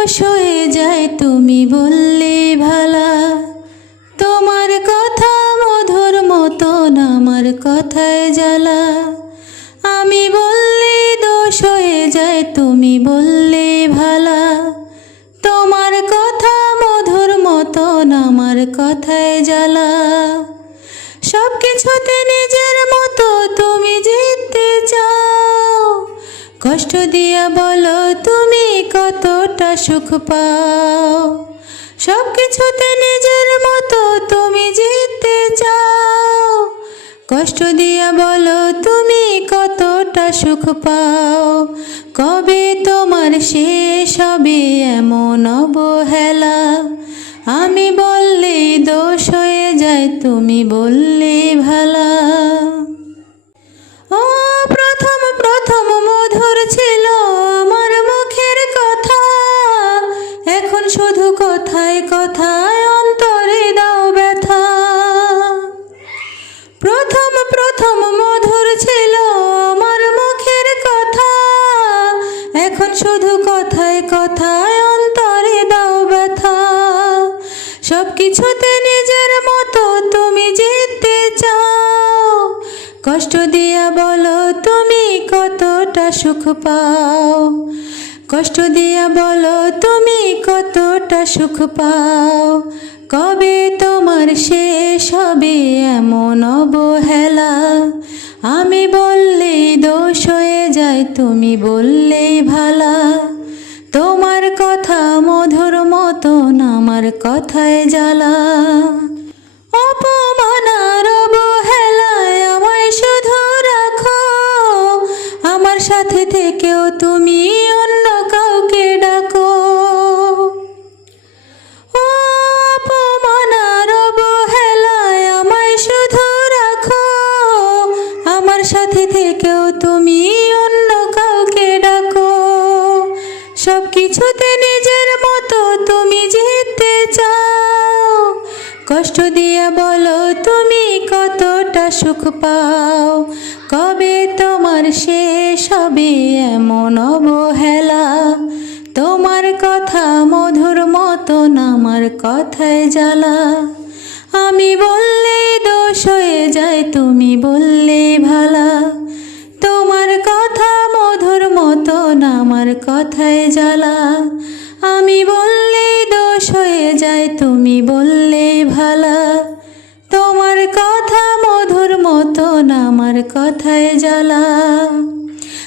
দোষ হয়ে যায় তুমি বললে ভালা। তোমার কথা মধুর মতন আমার কথায় জ্বালা। আমি বললে দোষ হয়ে যায় তুমি বললে ভালা। তোমার কথা মধুর মতন আমার কথায় জ্বালা। সব কিছুতে নিজের মতো তুমি জিততে চাও। কষ্ট দিয়া বলো তুমি কতটা সুখ পাও। সব কিছুতে নিজের মতো তুমি জিততে চাও। কষ্ট দিয়া বলো তুমি কতটা সুখ পাও। কবে তোমার শেষ হবে এমন অবহেলা। আমি বললে দোষ হয়ে যায় তুমি বললে ভালা। ও প্রথম প্রথম মধুর ছিল আমার মুখের কথা। এখন শুধু কথায় কথায় অন্তরে দাও ব্যথা। প্রথম প্রথম মধুর ছিল আমার মুখের কথা। এখন শুধু কথায় কথায় অন্তরে দাও ব্যথা। সব কিছুতে নিজের মতো তুমি জিততে চাও। কষ্ট দিয়া বলো তুমি কতটা সুখ পাও। কষ্ট দিয়া বলো তুমি কতটা সুখ পাও। কবে তোমার শেষ হবে এমন অবহেলা। আমি বললে দোষ হয়ে যায় তুমি বললেই ভালা। তোমার কথা মধুর মতন আমার কথায় জ্বালা। অপমান আর অবহেলায় আমায় শুধু রাখো। আমার সাথে থেকেও তুমি অন্য কাউকে ডাকো। ও অপমান আর অবহেলায় আমায় শুধু রাখো। আমার সাথে থেকেও তুমি অন্য কাউকে ডাকো। সব কিছুতে নিজের মতো তুমি জিততে চাও। কষ্ট দিয়া বলো তুমি কতটা সুখ পাও। কবে তোমার শেষ হবে এমন অবহেলা। তোমার কথা মধুর মতন আমার কথায় জ্বালা। আমি বললে দোষ হয়ে যায় তুমি বললে ভালা। তোমার কথা মধুর মতন আমার কথায় জ্বালা। আমি বললে দোষ হয়ে যায় তুমি বললে ভালা। তোমার কথা মধুর মতন আমার কথায় জ্বালা।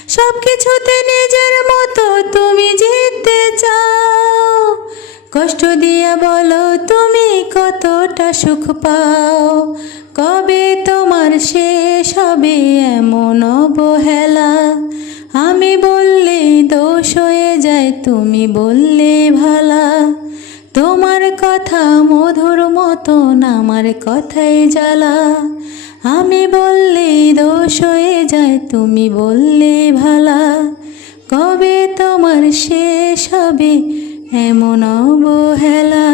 সব কিছুতে নিজের মতো তুমি জিততে চাও। কষ্ট দিয়া বলো তুমি কতটা সুখ পাও। কবে তোমার শেষ হবে এমন অবহেলা। আমি বললে দোষ হয়ে যায় তুমি বললে ভালা। তোমার কথা মধুর মতন আমার কথায় জ্বালা। আমি বললে দোষ হয়ে যায় তুমি বললে ভালা। কবে তোমার শেষ হবে এমন অবহেলা।